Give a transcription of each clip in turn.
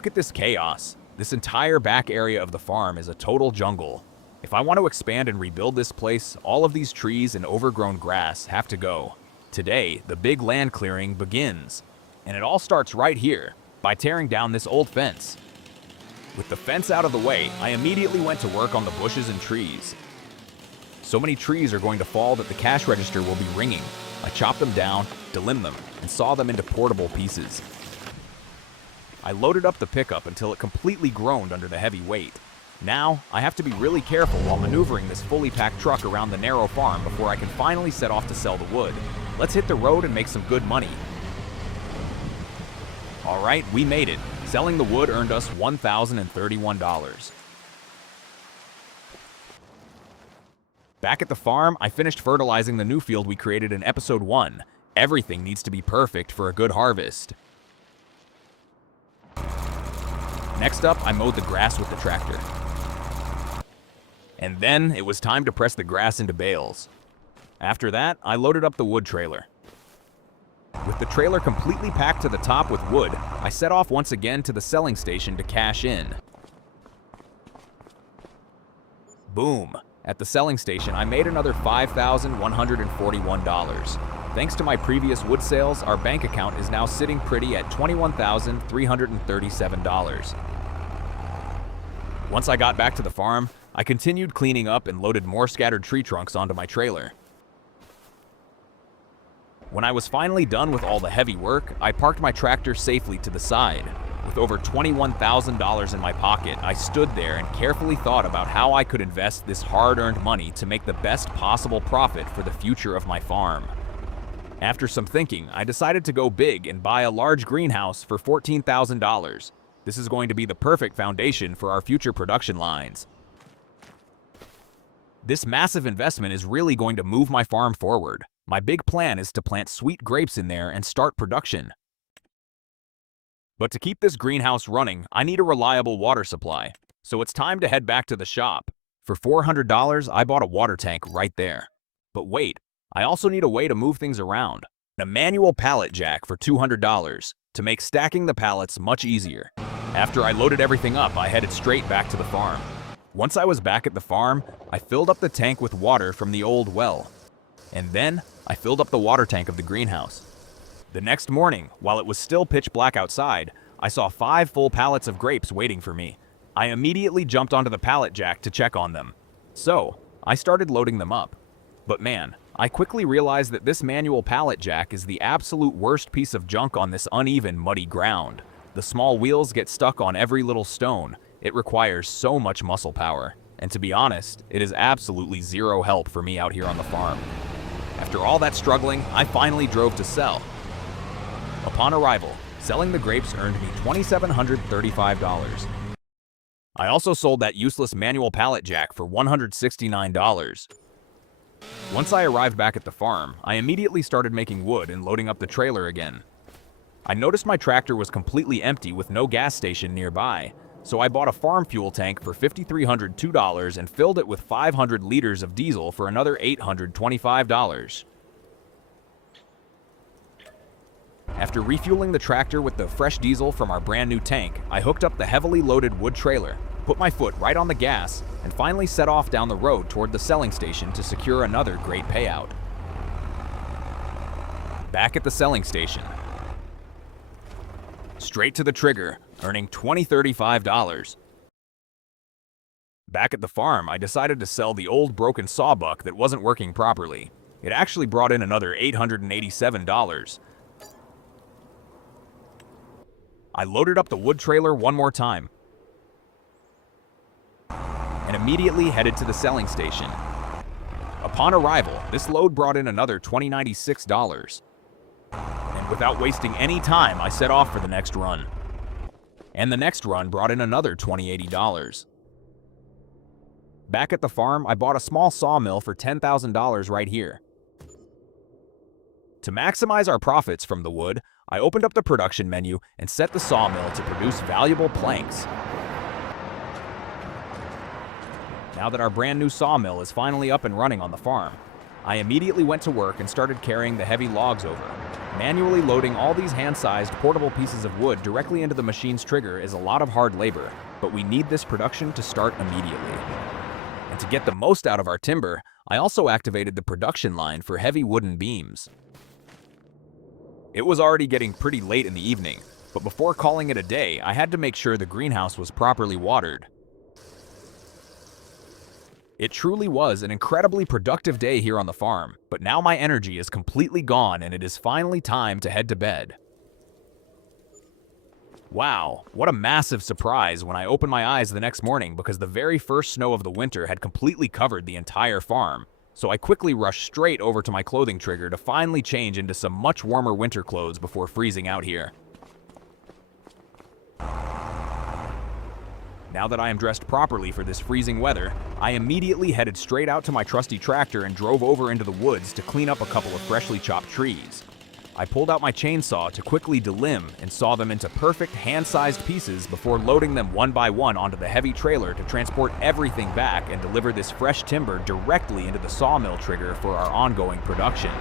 Look at this chaos. This entire back area of the farm is a total jungle. If I want to expand and rebuild this place, all of these trees and overgrown grass have to go. Today, the big land clearing begins. And it all starts right here, by tearing down this old fence. With the fence out of the way, I immediately went to work on the bushes and trees. So many trees are going to fall that the cash register will be ringing. I chopped them down, delimmed them, and saw them into portable pieces. I loaded up the pickup until it completely groaned under the heavy weight. Now, I have to be really careful while maneuvering this fully packed truck around the narrow farm before I can finally set off to sell the wood. Let's hit the road and make some good money. Alright, we made it. Selling the wood earned us $1,031. Back at the farm, I finished fertilizing the new field we created in episode 1. Everything needs to be perfect for a good harvest. Next up, I mowed the grass with the tractor. And then it was time to press the grass into bales. After that, I loaded up the wood trailer. With the trailer completely packed to the top with wood, I set off once again to the selling station to cash in. Boom! At the selling station, I made another $5,141. Thanks to my previous wood sales, our bank account is now sitting pretty at $21,337. Once I got back to the farm, I continued cleaning up and loaded more scattered tree trunks onto my trailer. When I was finally done with all the heavy work, I parked my tractor safely to the side. With over $21,000 in my pocket, I stood there and carefully thought about how I could invest this hard-earned money to make the best possible profit for the future of my farm. After some thinking, I decided to go big and buy a large greenhouse for $14,000. This is going to be the perfect foundation for our future production lines. This massive investment is really going to move my farm forward. My big plan is to plant sweet grapes in there and start production. But to keep this greenhouse running, I need a reliable water supply. So it's time to head back to the shop. For $400, I bought a water tank right there. But wait, I also need a way to move things around. A manual pallet jack for $200 to make stacking the pallets much easier. After I loaded everything up, I headed straight back to the farm. Once I was back at the farm, I filled up the tank with water from the old well. And then, I filled up the water tank of the greenhouse. The next morning, while it was still pitch black outside, I saw 5 full pallets of grapes waiting for me. I immediately jumped onto the pallet jack to check on them. So, I started loading them up. But man, I quickly realized that this manual pallet jack is the absolute worst piece of junk on this uneven, muddy ground. The small wheels get stuck on every little stone. It requires so much muscle power. And to be honest, it is absolutely zero help for me out here on the farm. After all that struggling, I finally drove to sell. Upon arrival, selling the grapes earned me $2,735. I also sold that useless manual pallet jack for $169. Once I arrived back at the farm, I immediately started making wood and loading up the trailer again. I noticed my tractor was completely empty with no gas station nearby, so I bought a farm fuel tank for $5,302 and filled it with 500 liters of diesel for another $825. After refueling the tractor with the fresh diesel from our brand new tank, I hooked up the heavily loaded wood trailer, put my foot right on the gas, and finally set off down the road toward the selling station to secure another great payout. Back at the selling station. Straight to the trigger, earning $20,035. Back at the farm, I decided to sell the old broken sawbuck that wasn't working properly. It actually brought in another $887. I loaded up the wood trailer one more time and immediately headed to the selling station. Upon arrival, this load brought in another $2,096. And without wasting any time, I set off for the next run. And the next run brought in another $2,080. Back at the farm, I bought a small sawmill for $10,000 right here. To maximize our profits from the wood, I opened up the production menu and set the sawmill to produce valuable planks. Now that our brand new sawmill is finally up and running on the farm, I immediately went to work and started carrying the heavy logs over. Manually loading all these hand-sized portable pieces of wood directly into the machine's trigger is a lot of hard labor, but we need this production to start immediately. And to get the most out of our timber, I also activated the production line for heavy wooden beams. It was already getting pretty late in the evening, but before calling it a day, I had to make sure the greenhouse was properly watered. It truly was an incredibly productive day here on the farm, but now my energy is completely gone and it is finally time to head to bed. Wow, what a massive surprise when I opened my eyes the next morning because the very first snow of the winter had completely covered the entire farm. So I quickly rushed straight over to my clothing trigger to finally change into some much warmer winter clothes before freezing out here. Now that I am dressed properly for this freezing weather, I immediately headed straight out to my trusty tractor and drove over into the woods to clean up a couple of freshly chopped trees. I pulled out my chainsaw to quickly delimb and saw them into perfect hand-sized pieces before loading them one by one onto the heavy trailer to transport everything back and deliver this fresh timber directly into the sawmill trigger for our ongoing production.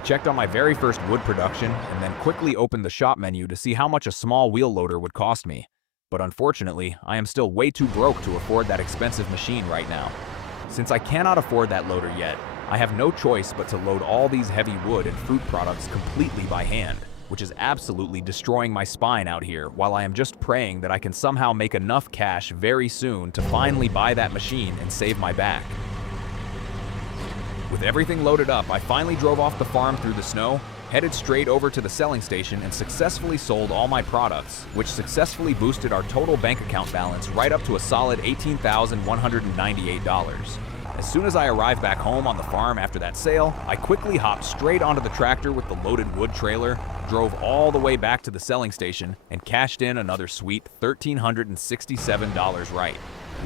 I checked on my very first wood production and then quickly opened the shop menu to see how much a small wheel loader would cost me. But unfortunately, I am still way too broke to afford that expensive machine right now. Since I cannot afford that loader yet, I have no choice but to load all these heavy wood and fruit products completely by hand, which is absolutely destroying my spine out here while I am just praying that I can somehow make enough cash very soon to finally buy that machine and save my back. With everything loaded up, I finally drove off the farm through the snow, headed straight over to the selling station and successfully sold all my products, which successfully boosted our total bank account balance right up to a solid $18,198. As soon as I arrived back home on the farm after that sale, I quickly hopped straight onto the tractor with the loaded wood trailer, drove all the way back to the selling station, and cashed in another sweet $1,367 right.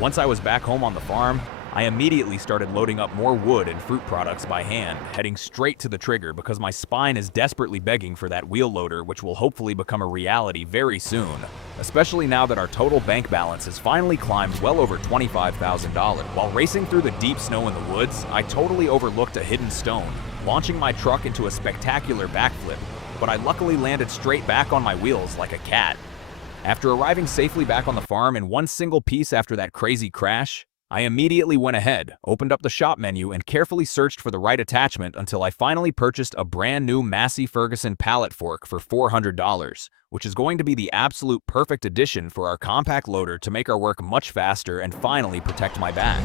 Once I was back home on the farm, I immediately started loading up more wood and fruit products by hand, heading straight to the trigger because my spine is desperately begging for that wheel loader, which will hopefully become a reality very soon, especially now that our total bank balance has finally climbed well over $25,000. While racing through the deep snow in the woods, I totally overlooked a hidden stone, launching my truck into a spectacular backflip, but I luckily landed straight back on my wheels like a cat. After arriving safely back on the farm in one single piece after that crazy crash, I immediately went ahead, opened up the shop menu, and carefully searched for the right attachment until I finally purchased a brand new Massey Ferguson pallet fork for $400, which is going to be the absolute perfect addition for our compact loader to make our work much faster and finally protect my back.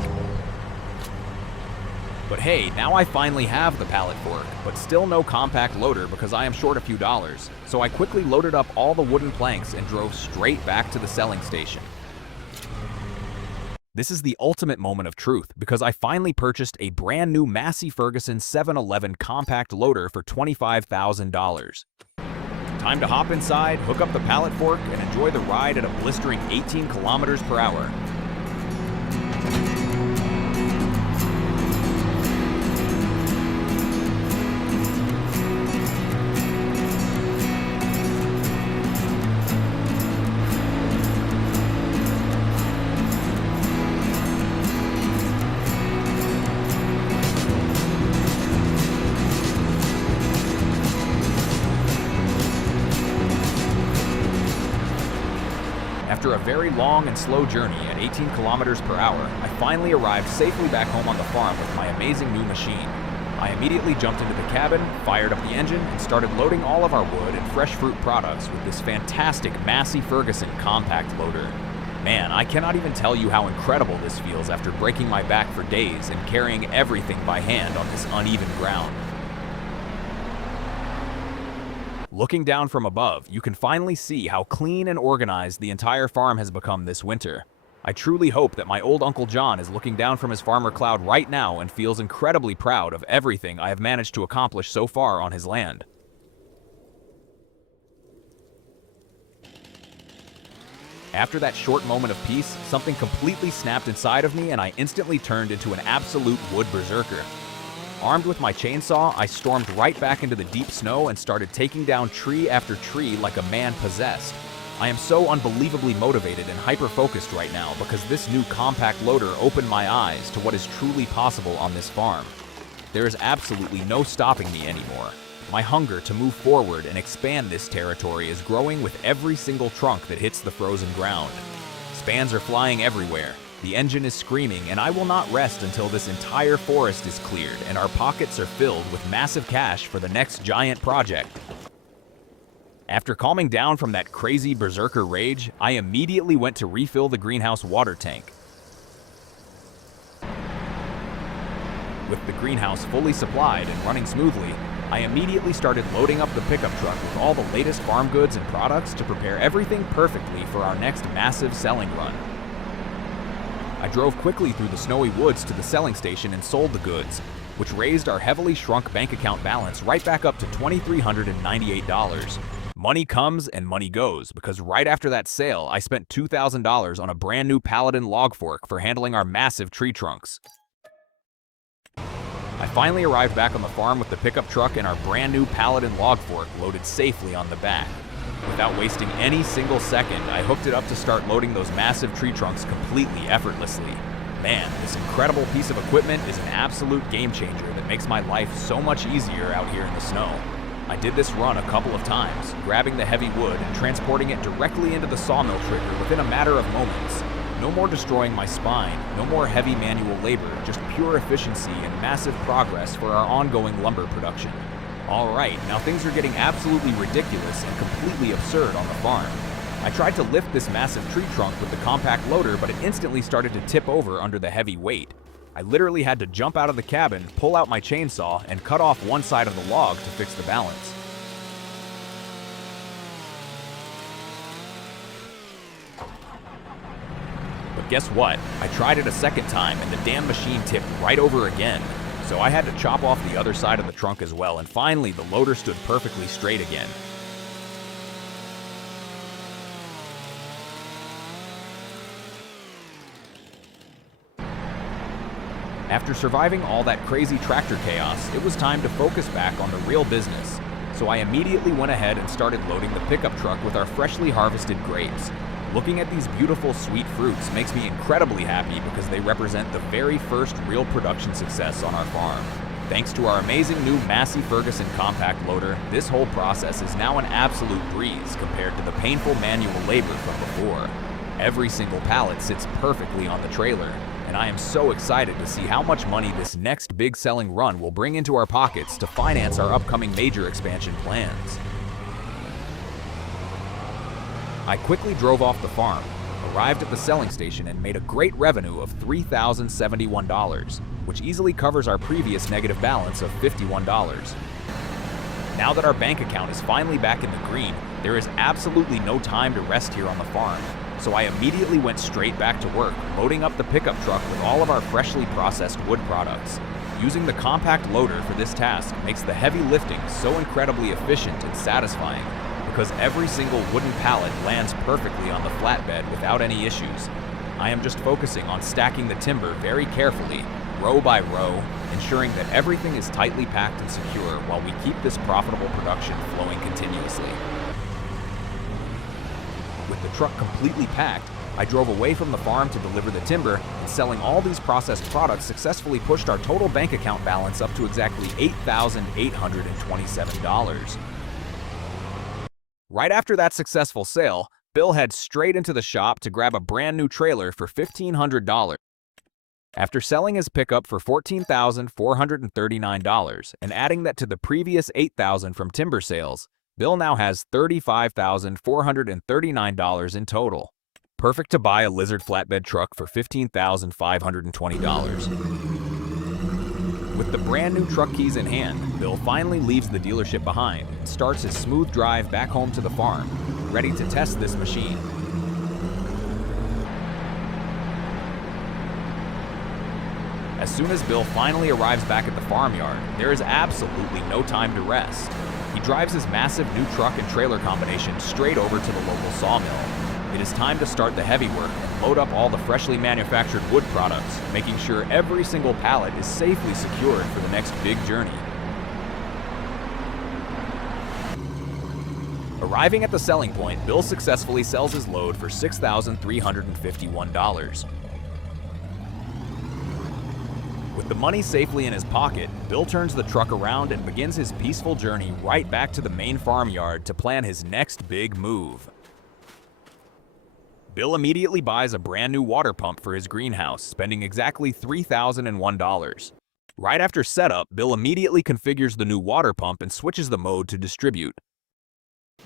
But hey, now I finally have the pallet fork, but still no compact loader because I am short a few dollars, so I quickly loaded up all the wooden planks and drove straight back to the selling station. This is the ultimate moment of truth because I finally purchased a brand new Massey Ferguson 711 compact loader for $25,000. Time to hop inside, hook up the pallet fork, and enjoy the ride at a blistering 18 kilometers per hour. After a very long and slow journey at 18 kilometers per hour, I finally arrived safely back home on the farm with my amazing new machine. I immediately jumped into the cabin, fired up the engine, and started loading all of our wood and fresh fruit products with this fantastic Massey Ferguson compact loader. Man, I cannot even tell you how incredible this feels after breaking my back for days and carrying everything by hand on this uneven ground. Looking down from above, you can finally see how clean and organized the entire farm has become this winter. I truly hope that my old Uncle John is looking down from his farmer cloud right now and feels incredibly proud of everything I have managed to accomplish so far on his land. After that short moment of peace, something completely snapped inside of me and I instantly turned into an absolute wood berserker. Armed with my chainsaw, I stormed right back into the deep snow and started taking down tree after tree like a man possessed. I am so unbelievably motivated and hyper-focused right now because this new compact loader opened my eyes to what is truly possible on this farm. there is absolutely no stopping me anymore. My hunger to move forward and expand this territory is growing with every single trunk that hits the frozen ground. Spans are flying everywhere, the engine is screaming, and I will not rest until this entire forest is cleared and our pockets are filled with massive cash for the next giant project. After calming down from that crazy berserker rage, I immediately went to refill the greenhouse water tank. With the greenhouse fully supplied and running smoothly, I immediately started loading up the pickup truck with all the latest farm goods and products to prepare everything perfectly for our next massive selling run. I drove quickly through the snowy woods to the selling station and sold the goods, which raised our heavily shrunk bank account balance right back up to $2,398. Money comes and money goes, because right after that sale, I spent $2,000 on a brand new Paladin log fork for handling our massive tree trunks. I finally arrived back on the farm with the pickup truck and our brand new Paladin log fork loaded safely on the back. Without wasting any single second, I hooked it up to start loading those massive tree trunks completely effortlessly. Man, this incredible piece of equipment is an absolute game changer that makes my life so much easier out here in the snow. I did this run a couple of times, grabbing the heavy wood and transporting it directly into the sawmill trigger within a matter of moments. No more destroying my spine, no more heavy manual labor, just pure efficiency and massive progress for our ongoing lumber production. Alright, now things are getting absolutely ridiculous and completely absurd on the farm. I tried to lift this massive tree trunk with the compact loader, but it instantly started to tip over under the heavy weight. I literally had to jump out of the cabin, pull out my chainsaw, and cut off one side of the log to fix the balance. But guess what? I tried it a second time and the damn machine tipped right over again. So I had to chop off the other side of the trunk as well, and finally the loader stood perfectly straight again. After surviving all that crazy tractor chaos, it was time to focus back on the real business. So I immediately went ahead and started loading the pickup truck with our freshly harvested grapes. Looking at these beautiful sweet fruits makes me incredibly happy because they represent the very first real production success on our farm. Thanks to our amazing new Massey Ferguson compact loader, this whole process is now an absolute breeze compared to the painful manual labor from before. Every single pallet sits perfectly on the trailer, and I am so excited to see how much money this next big selling run will bring into our pockets to finance our upcoming major expansion plans. I quickly drove off the farm, arrived at the selling station, and made a great revenue of $3,071, which easily covers our previous negative balance of $51. Now that our bank account is finally back in the green, there is absolutely no time to rest here on the farm, so I immediately went straight back to work, loading up the pickup truck with all of our freshly processed wood products. Using the compact loader for this task makes the heavy lifting so incredibly efficient and satisfying, because every single wooden pallet lands perfectly on the flatbed without any issues. I am just focusing on stacking the timber very carefully, row by row, ensuring that everything is tightly packed and secure while we keep this profitable production flowing continuously. With the truck completely packed, I drove away from the farm to deliver the timber, and selling all these processed products successfully pushed our total bank account balance up to exactly $8,827. Right after that successful sale, Bill heads straight into the shop to grab a brand new trailer for $1,500. After selling his pickup for $14,439 and adding that to the previous $8,000 from timber sales, Bill now has $35,439 in total. Perfect to buy a Lizard flatbed truck for $15,520. With the brand new truck keys in hand, Bill finally leaves the dealership behind and starts his smooth drive back home to the farm, ready to test this machine. As soon as Bill finally arrives back at the farmyard, there is absolutely no time to rest. He drives his massive new truck and trailer combination straight over to the local sawmill. It is time to start the heavy work and load up all the freshly manufactured wood products, making sure every single pallet is safely secured for the next big journey. Arriving at the selling point, Bill successfully sells his load for $6,351. With the money safely in his pocket, Bill turns the truck around and begins his peaceful journey right back to the main farmyard to plan his next big move. Bill immediately buys a brand new water pump for his greenhouse, spending exactly $3,001. Right after setup, Bill immediately configures the new water pump and switches the mode to distribute.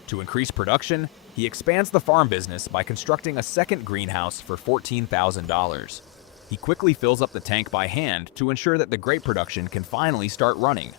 To increase production, he expands the farm business by constructing a second greenhouse for $14,000. He quickly fills up the tank by hand to ensure that the grape production can finally start running.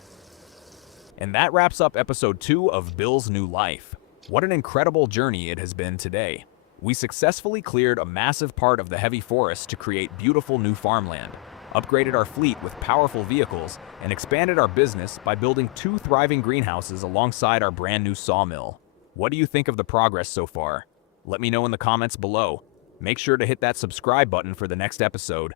And that wraps up episode 2 of Bill's New Life. What an incredible journey it has been today. We successfully cleared a massive part of the heavy forest to create beautiful new farmland, upgraded our fleet with powerful vehicles, and expanded our business by building 2 thriving greenhouses alongside our brand new sawmill. What do you think of the progress so far? Let me know in the comments below. Make sure to hit that subscribe button for the next episode,